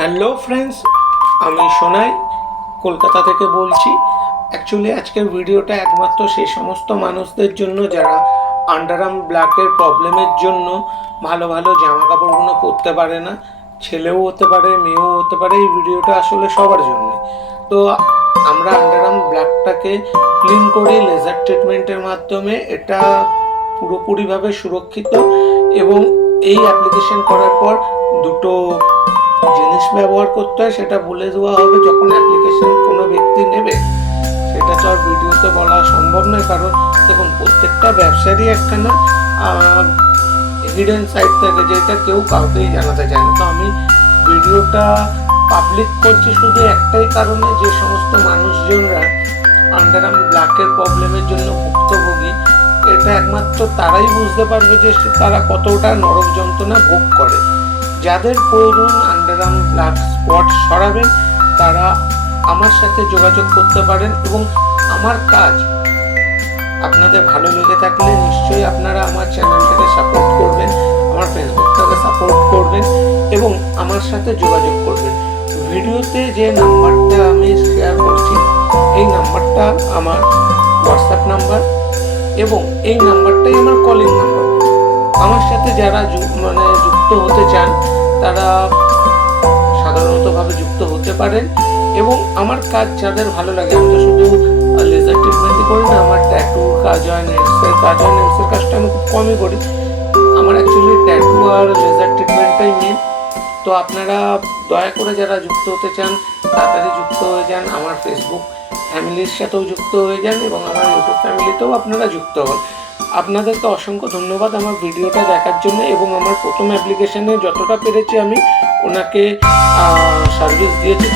Hello friends, আমি সোনাই কলকাতা থেকে বলছি। অ্যাকচুয়ালি আজকের ভিডিওটা একমাত্র সেই সমস্ত মানুষদের জন্য যারা আন্ডারআর্ম ব্ল্যাকের প্রবলেমের জন্য ভালো ভালো জামা কাপড়গুলো পরতে পারে না। ছেলেও হতে পারে, মেয়েও হতে পারে। এই ভিডিওটা আসলে সবার জন্য। তো আমরা আন্ডারআর্ম ব্ল্যাকটাকে ক্লিন করি লেজার ট্রিটমেন্টের মাধ্যমে। এটা পুরোপুরিভাবে সুরক্ষিত এবং এই অ্যাপ্লিকেশন করার পর দুটো জিনিস ব্যবহার করতে হয়, সেটা বলে দেওয়া হবে যখন অ্যাপ্লিকেশন কোনো ব্যক্তি নেবে। সেটা তো আর ভিডিওতে বলা সম্ভব নয়, কারণ দেখুন প্রত্যেকটা ব্যবসারই একখানা হিডেন সাইট থাকে যেটা কেউ কাউকেই জানাতে চায় না। তো আমি ভিডিওটা পাবলিক করছি শুধু একটাই কারণে, যে সমস্ত মানুষজনরা আন্ডারআর্ম ব্ল্যাকের প্রবলেমের জন্য ভুক্তভোগী, এটা একমাত্র তারাই বুঝতে পারবে যে তারা কতটা নরক যন্ত্রণা ভোগ করে। যাদের প্রয়োজন আন্ডারআর্ম ব্ল্যাক স্পট সরাবেন, তারা আমার সাথে যোগাযোগ করতে পারেন। এবং আমার কাজ আপনাদের ভালো লেগে থাকলে নিশ্চয়ই আপনারা আমার চ্যানেলটাকে সাপোর্ট করবেন, আমার ফেসবুকটাকে সাপোর্ট করবেন এবং আমার সাথে যোগাযোগ করবেন। ভিডিওতে যে নাম্বারটা আমি শেয়ার করছি, এই নাম্বারটা আমার হোয়াটসঅ্যাপ নাম্বার এবং এই নাম্বারটাই আমার কলিং নাম্বার। আমার সাথে যারা যুক্ত হতে চান তারা সাধারণতভাবে যুক্ত হতে পারেন। এবং আমার কাজ যাদের ভালো লাগে, আমি তো শুধু লেজার ট্রিটমেন্টই করি না, আমার ট্যাটুর কাজ হয়, নেলসের কাজ হয়। নেলসের কাজটা আমি খুব কমই করি, আমার অ্যাকচুয়ালি ট্যাটু আর লেজার ট্রিটমেন্টটাই মেন। তো আপনারা দয়া করে যারা যুক্ত হতে চান তাড়াতাড়ি যুক্ত হয়ে যান। আমার ফেসবুক ফ্যামিলির সাথেও যুক্ত হয়ে যান এবং আমার ইউটিউব ফ্যামিলিতেও আপনারা যুক্ত হন। আপনাদেরকে অসংখ্য ধন্যবাদ আমার ভিডিওটা দেখার জন্য। এবং আমার প্রথম অ্যাপ্লিকেশনে যতটা পেরেছি আমি ওনাকে সার্ভিস দিয়েছি।